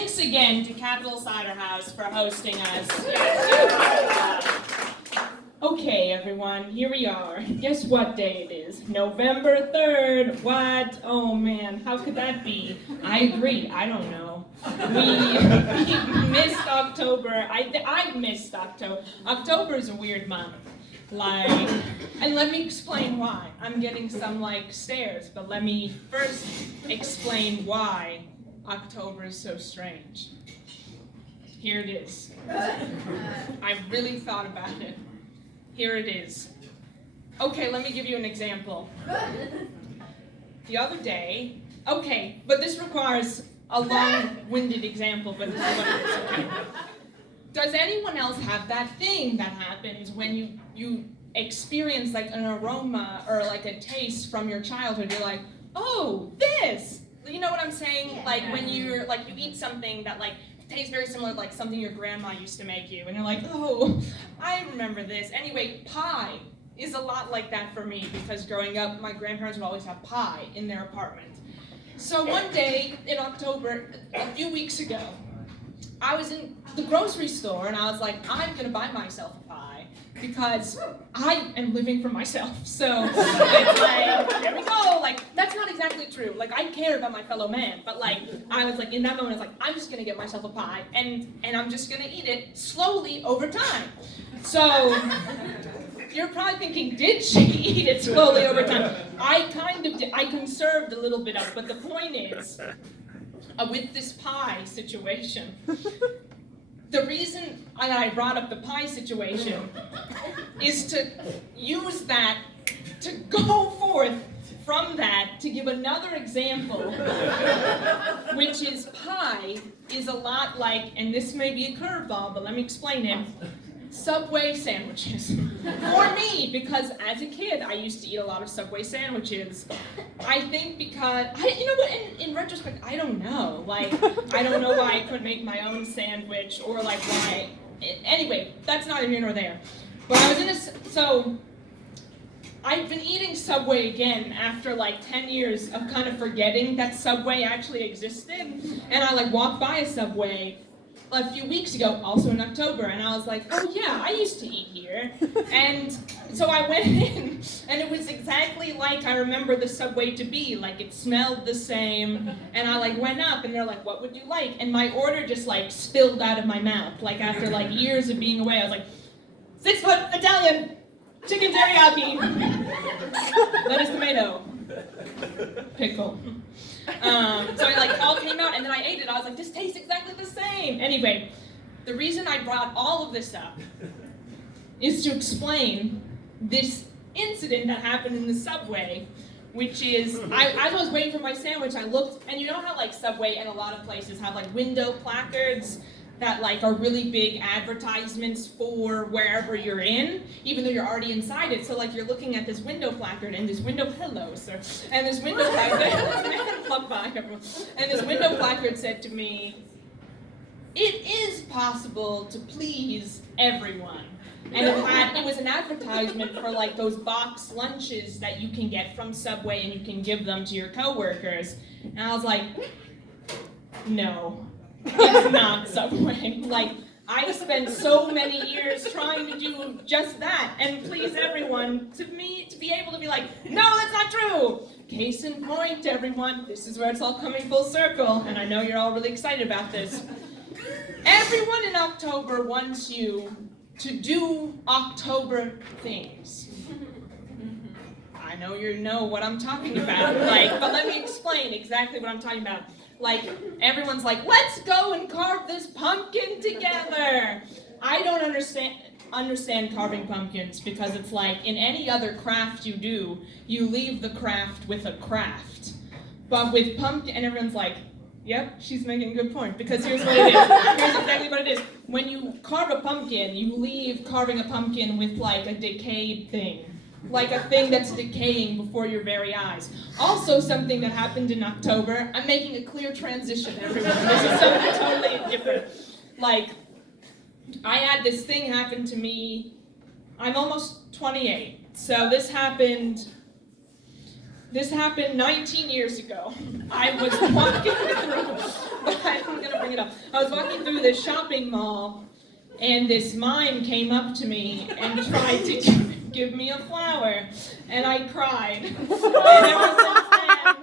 thanks again to Capitol Cider House for hosting us. Okay, everyone, here we are. Guess what day it is? November 3rd. What? Oh, man, how could that be? I agree. I don't know. We missed October. I missed October. October is a weird month. And let me explain why. I'm getting some, stares, but let me first explain why October is so strange. Here it is. I really thought about it. Here it is. Okay, let me give you an example. The other day, okay, but this requires a long-winded example, but this is what it is, okay? Does anyone else have that thing that happens when you experience an aroma or a taste from your childhood? You're like, oh, this! You know what I'm saying? Yeah. When you're, you eat something that, tastes very similar to something your grandma used to make you, and you're like, oh, I remember this. Anyway, pie is a lot like that for me, because growing up, my grandparents would always have pie in their apartment. So one day in October, a few weeks ago, I was in the grocery store, and I was like, I'm gonna buy myself a pie, because I am living for myself. So it's there we go. That's not exactly true. I care about my fellow man, but I was in that moment, I was I'm just gonna get myself a pie, and I'm just gonna eat it slowly over time. So you're probably thinking, did she eat it slowly over time? I kind of did. I conserved a little bit of it, but the point is, with this pie situation, the reason I brought up the pie situation is to use that to go forth from that to give another example, which is pie is a lot and this may be a curveball, but let me explain it, Subway sandwiches. For me, because as a kid, I used to eat a lot of Subway sandwiches. I think because, you know what, in retrospect, I don't know. I don't know why I couldn't make my own sandwich, or why, anyway, that's neither here nor there. But I was so, I've been eating Subway again after 10 years of kind of forgetting that Subway actually existed. And I walked by a Subway a few weeks ago, also in October, and I was like, oh yeah, I used to eat here. And so I went in, and it was exactly like I remember the Subway to be. It smelled the same, and I went up, and they're like, what would you like? And my order just spilled out of my mouth. After years of being away, I was like, 6-foot Italian, chicken teriyaki, lettuce, tomato, pickle. So it all came out, and then I ate it. I was like, this tastes exactly the same. Anyway, the reason I brought all of this up is to explain this incident that happened in the Subway, which is, as I was waiting for my sandwich, I looked, and you know how Subway and a lot of places have window placards that are really big advertisements for wherever you're in, even though you're already inside it. So you're looking at this window placard, and this window, hello sir, and this window placard, and this window placard said to me, it is possible to please everyone. And it was an advertisement for those box lunches that you can get from Subway, and you can give them to your coworkers. And I was like, no. It's not Subway. I spent so many years trying to do just that and please everyone, to be able to be no, that's not true. Case in point, everyone, this is where it's all coming full circle, and I know you're all really excited about this. Everyone in October wants you to do October things. I know you know what I'm talking about, but let me explain exactly what I'm talking about. Everyone's let's go and carve this pumpkin together. I don't understand carving pumpkins, because it's in any other craft you do, you leave the craft with a craft. But with pumpkin, and everyone's yep, she's making a good point, because here's what it is. Here's exactly what it is. When you carve a pumpkin, you leave carving a pumpkin with a decayed thing. A thing that's decaying before your very eyes. Also, something that happened in October, I'm making a clear transition, everyone. This is something totally different. I had this thing happen to me, I'm almost 28, so this happened This happened 19 years ago. I was walking through, but I'm gonna bring it up. I was walking through this shopping mall, and this mime came up to me and tried to give me a flower, and I cried. And ever since then,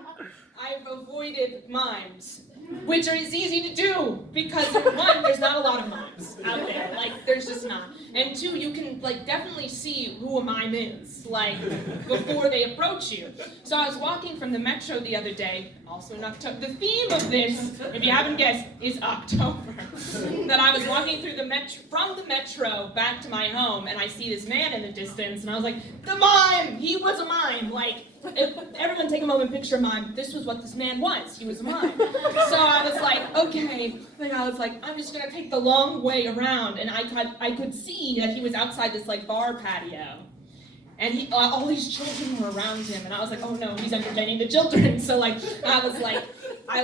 I've avoided mimes, which is easy to do because one, there's not a lot of mimes out there. Like, there's just not. And two, you can definitely see who a mime is, before they approach you. So I was walking from the metro the other day, also in October. The theme of this, if you haven't guessed, is October. That I was walking through from the metro back to my home, and I see this man in the distance, and I was like, the mime! He was a mime! If everyone take a moment, picture a mime. This was what this man was. He was a mime. So I was like, okay. Then I was like, I'm just gonna take the long way around, and I could see that he was outside this bar patio, and all these children were around him, and I was like, oh no, he's entertaining the children. So I was like, I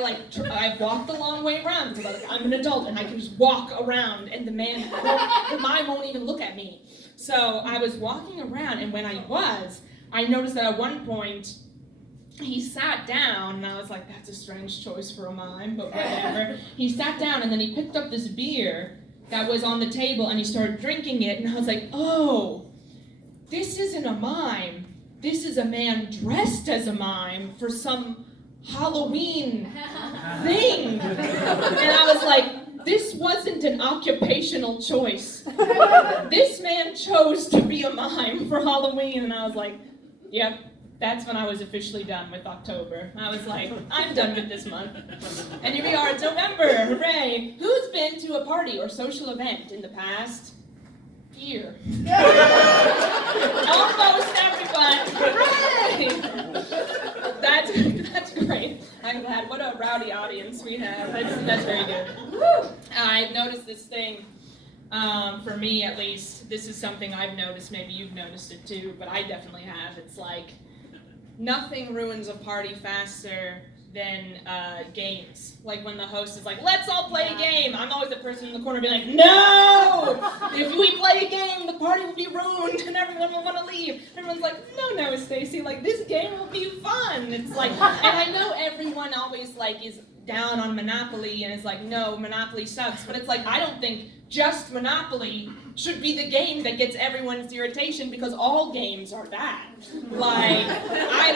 walked the long way around because I'm an adult and I can just walk around, and the mime won't even look at me. So I was walking around, and when I noticed that at one point, he sat down, and I was like, that's a strange choice for a mime, but whatever. He sat down, and then he picked up this beer that was on the table, and he started drinking it, and I was like, oh, this isn't a mime. This is a man dressed as a mime for some Halloween thing. And I was like, this wasn't an occupational choice. This man chose to be a mime for Halloween, and I was like, yep, that's when I was officially done with October. I was like, I'm done with this month. And here we are, it's November, hooray! Who's been to a party or social event in the past year? Almost everyone, hooray! That's great. I'm glad. What a rowdy audience we have. That's very good. I've noticed this thing. For me, at least, this is something I've noticed. Maybe you've noticed it too, but I definitely have. It's like nothing ruins a party faster than games. Like when the host is like, let's all play a game. I'm always the person in the corner being like, no! If we play a game, the party will be ruined and everyone will want to leave. Everyone's like, no, Stacy, this game will be fun. It's like, and I know everyone always is down on Monopoly and is like, no, Monopoly sucks. But it's like, I don't think just Monopoly should be the game that gets everyone's irritation because all games are bad. I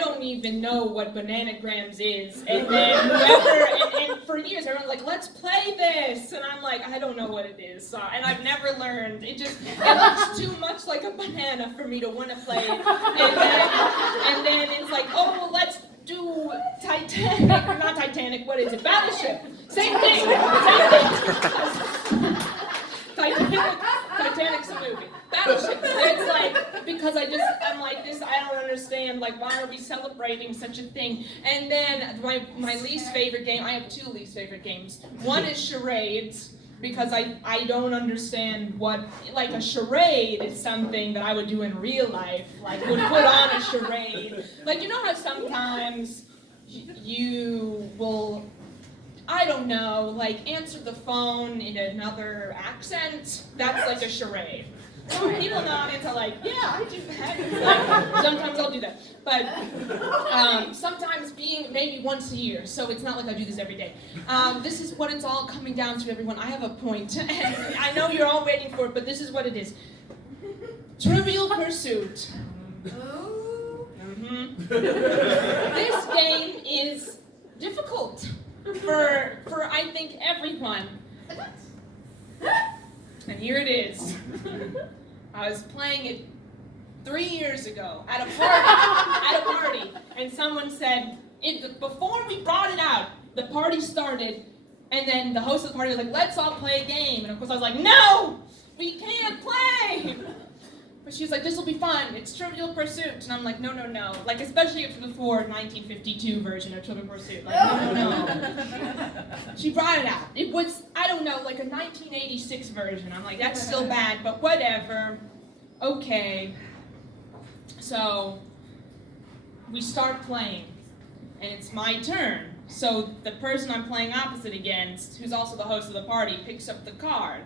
don't even know what Bananagrams is. And then and for years everyone's like, let's play this. And I'm like, I don't know what it is. And I've never learned. It looks too much like a banana for me to want to play it. And then it's like, oh, well, let's do Titanic, not Titanic, what is it? Battleship. Same thing. Titanic's a movie. Battleship. It's because I'm like this, I don't understand, why are we celebrating such a thing? And then my least favorite game, I have two least favorite games. One is charades, because I don't understand what, a charade is something that I would do in real life, would put on a charade. You know how sometimes you will, I don't know, answer the phone in another accent? That's a charade. Some people in the audience are like, yeah, I do that. Sometimes I'll do that. But sometimes being maybe once a year, so it's not like I do this every day. This is what it's all coming down to, everyone. I have a point, and I know you're all waiting for it, but this is what it is. Trivial Pursuit. This game is difficult for I think everyone. And here it is. I was playing it 3 years ago at a party, and someone said, before we brought it out, the party started, and then the host of the party was like, let's all play a game. And of course I was like, no, we can't play. But she was like, this will be fun, it's Trivial Pursuit. And I'm like, no. Especially if it's the 1952 version of Trivial Pursuit. No. She brought it out. It was, I don't know, a 1986 version. I'm like, that's still bad, but whatever. Okay. So, we start playing, and it's my turn. So the person I'm playing opposite against, who's also the host of the party, picks up the card.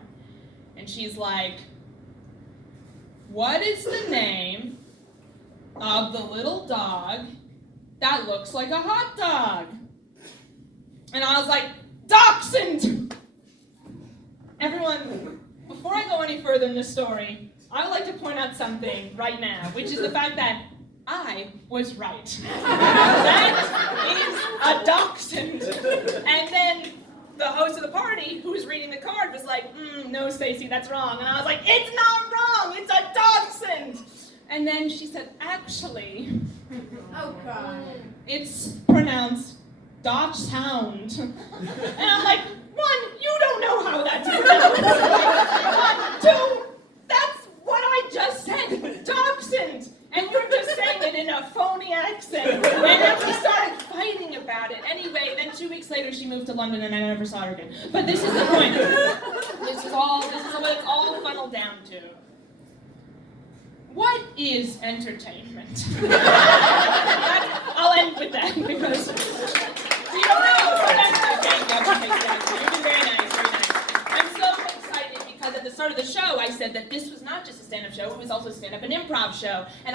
And she's like, what is the name of the little dog that looks like a hot dog. And I was like, dachshund! Everyone, before I go any further in this story, I would like to point out something right now, which is the fact that I was right. That is a dachshund. And then the host of the party, who was reading the card, was like, no, Stacy, that's wrong. And I was like, it's not wrong, it's a dachshund. And then she said, actually, Oh, God. it's pronounced Dachshund. And I'm like, one, you don't know how that's pronounced. Two, that's what I just said, dachshund. And you're just saying it in a phony accent. And then we started fighting about it. Anyway, then 2 weeks later she moved to London and I never saw her again. But this is the point. This is what it's all funneled down to. What is entertainment? I'll end with that because you don't know. You've been very nice, very nice. I'm so excited because at the start of the show I said that this was not just a stand-up show, it was also a stand-up and improv show. And I'm